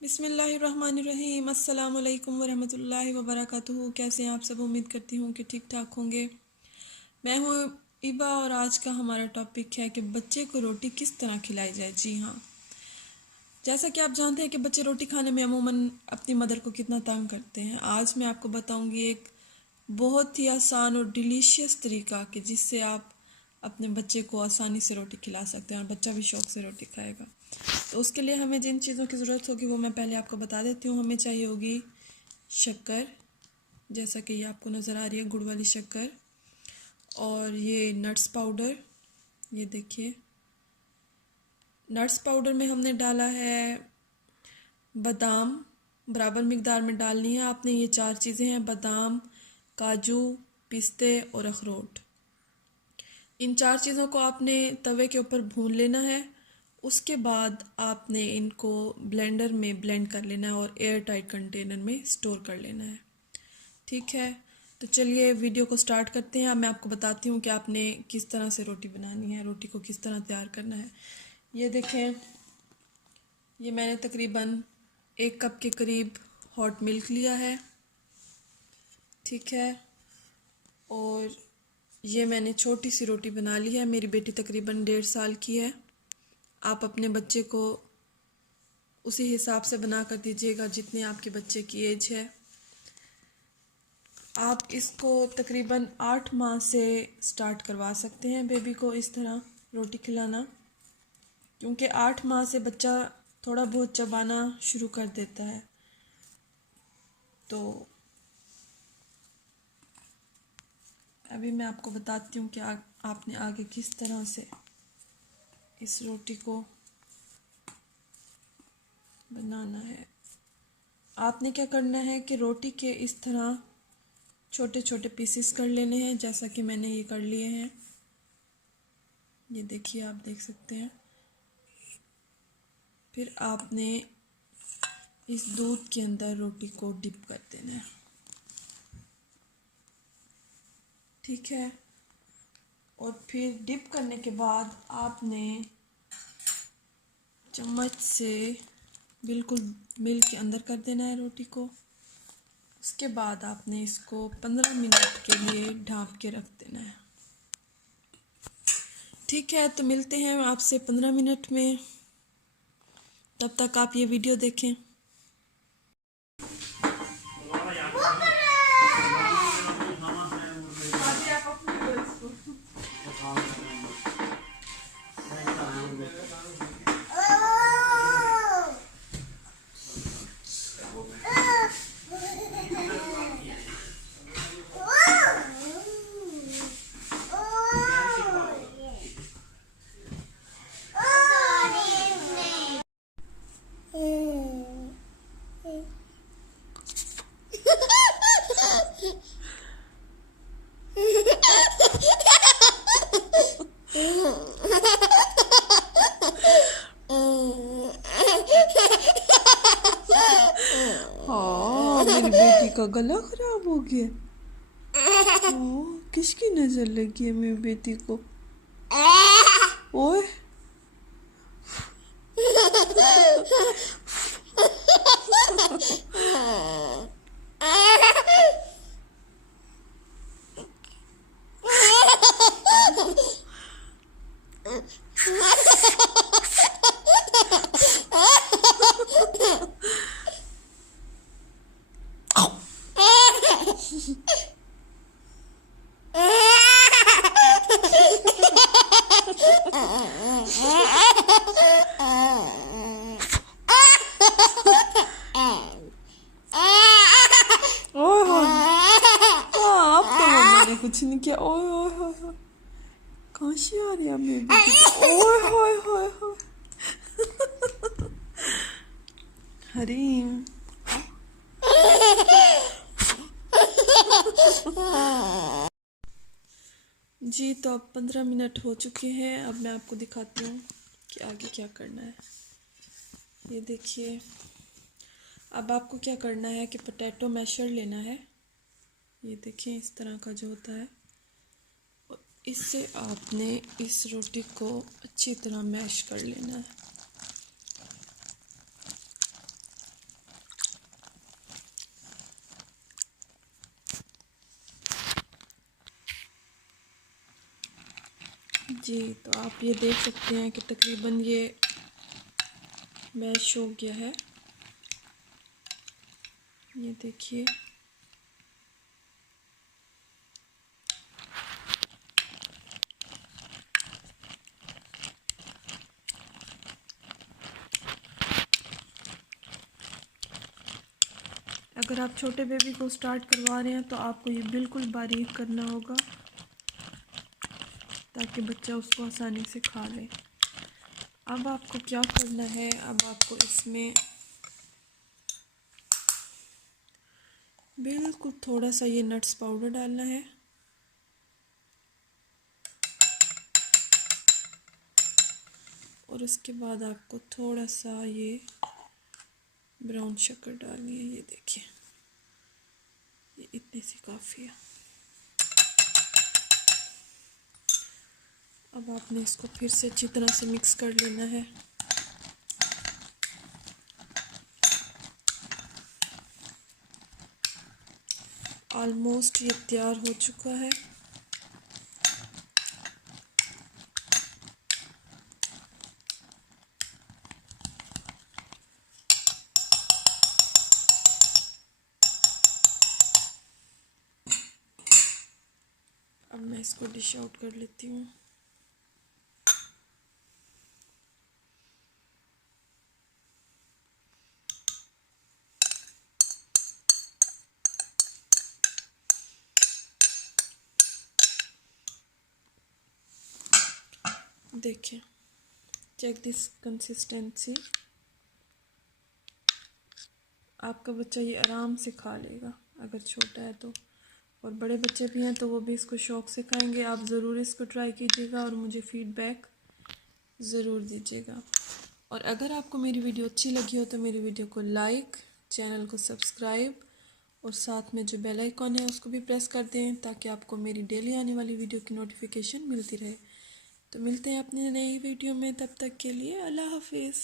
बिस्मिल्लाहिर्रहमानिर्रहीम। अस्सलाम वालेकुम वरहमतुल्लाहि वबरकातुहू। कैसे हैं आप सब? उम्मीद करती हूँ कि ठीक ठाक होंगे। मैं हूँ इबा और आज का हमारा टॉपिक है कि बच्चे को रोटी किस तरह खिलाई जाए। जी हाँ, जैसा कि आप जानते हैं कि बच्चे रोटी खाने में अमूमन अपनी मदर को कितना तंग करते हैं। आज मैं आपको बताऊँगी एक बहुत ही आसान और डिलीशियस तरीका कि जिससे आप अपने बच्चे को आसानी से रोटी खिला सकते हैं और बच्चा भी शौक़ से रोटी खाएगा। तो उसके लिए हमें जिन चीज़ों की ज़रूरत होगी वो मैं पहले आपको बता देती हूँ। हमें चाहिए होगी शक्कर, जैसा कि ये आपको नज़र आ रही है, गुड़ वाली शक्कर। और ये नट्स पाउडर, ये देखिए नट्स पाउडर में हमने डाला है बादाम, बराबर मिकदार में डालनी है आपने। ये 4 चीज़ें हैं: बादाम, काजू, पिस्ते और अखरोट। इन 4 चीज़ों को आपने तवे के ऊपर भून लेना है। उसके बाद आपने इनको ब्लेंडर में ब्लेंड कर लेना है और एयर टाइट कंटेनर में स्टोर कर लेना है। ठीक है, तो चलिए वीडियो को स्टार्ट करते हैं। मैं आपको बताती हूँ कि आपने किस तरह से रोटी बनानी है, रोटी को किस तरह तैयार करना है। ये देखें, ये मैंने तकरीबन 1 कप के करीब हॉट मिल्क लिया है। ठीक है, और ये मैंने छोटी सी रोटी बना ली है। मेरी बेटी तकरीबन 1.5 साल की है। आप अपने बच्चे को उसी हिसाब से बना कर दीजिएगा जितनी आपके बच्चे की एज है। आप इसको तकरीबन 8 माह से स्टार्ट करवा सकते हैं बेबी को इस तरह रोटी खिलाना, क्योंकि 8 माह से बच्चा थोड़ा बहुत चबाना शुरू कर देता है। तो अभी मैं आपको बताती हूँ कि आपने आगे किस तरह से इस रोटी को बनाना है। आपने क्या करना है कि रोटी के इस तरह छोटे छोटे पीसेस कर लेने हैं, जैसा कि मैंने ये कर लिए हैं। ये देखिए, आप देख सकते हैं। फिर आपने इस दूध के अंदर रोटी को डिप कर देना है। ठीक है, और फिर डिप करने के बाद आपने चम्मच से बिल्कुल मिल्क के अंदर कर देना है रोटी को। उसके बाद आपने इसको 15 मिनट के लिए ढाँप के रख देना है। ठीक है, तो मिलते हैं आपसे 15 मिनट में। तब तक आप ये वीडियो देखें। हाँ, मेरी बेटी का गला खराब हो गया। किसकी नजर लगी है मेरी बेटी को? ओए ओए हो, हाँ, अब तो मैंने कुछ नहीं किया। ओए ओए ओए, कहाँ से आ रही है मेरी बेटी? ओए होए होए होए, हरीम। जी, तो अब 15 मिनट हो चुके हैं। अब मैं आपको दिखाती हूँ कि आगे क्या करना है। ये देखिए, अब आपको क्या करना है कि पोटैटो मैशर लेना है। ये देखिए, इस तरह का जो होता है, और इससे आपने इस रोटी को अच्छी तरह मैश कर लेना है। जी, तो आप ये देख सकते हैं कि तकरीबन ये मैश हो गया है। ये देखिए, अगर आप छोटे बेबी को स्टार्ट करवा रहे हैं तो आपको ये बिल्कुल बारीक करना होगा ताकि बच्चा उसको आसानी से खा ले। अब आपको क्या करना है, अब आपको इसमें बिल्कुल थोड़ा सा ये नट्स पाउडर डालना है और उसके बाद आपको थोड़ा सा ये ब्राउन शक्कर डालनी है। ये देखिए, ये इतनी सी काफ़ी है। अब आपने इसको फिर से अच्छी तरह से मिक्स कर लेना है। ऑलमोस्ट ये तैयार हो चुका है। अब मैं इसको डिश आउट कर लेती हूँ। देखिए, चेक दिस कंसिस्टेंसी। आपका बच्चा ये आराम से खा लेगा अगर छोटा है तो, और बड़े बच्चे भी हैं तो वो भी इसको शौक़ से खाएंगे। आप ज़रूर इसको ट्राई कीजिएगा और मुझे फ़ीडबैक ज़रूर दीजिएगा। और अगर आपको मेरी वीडियो अच्छी लगी हो तो मेरी वीडियो को लाइक, चैनल को सब्सक्राइब और साथ में जो बेल आइकॉन है उसको भी प्रेस कर दें ताकि आपको मेरी डेली आने वाली वीडियो की नोटिफिकेशन मिलती रहे। तो मिलते हैं अपनी नई वीडियो में, तब तक के लिए अल्लाह हाफिज़।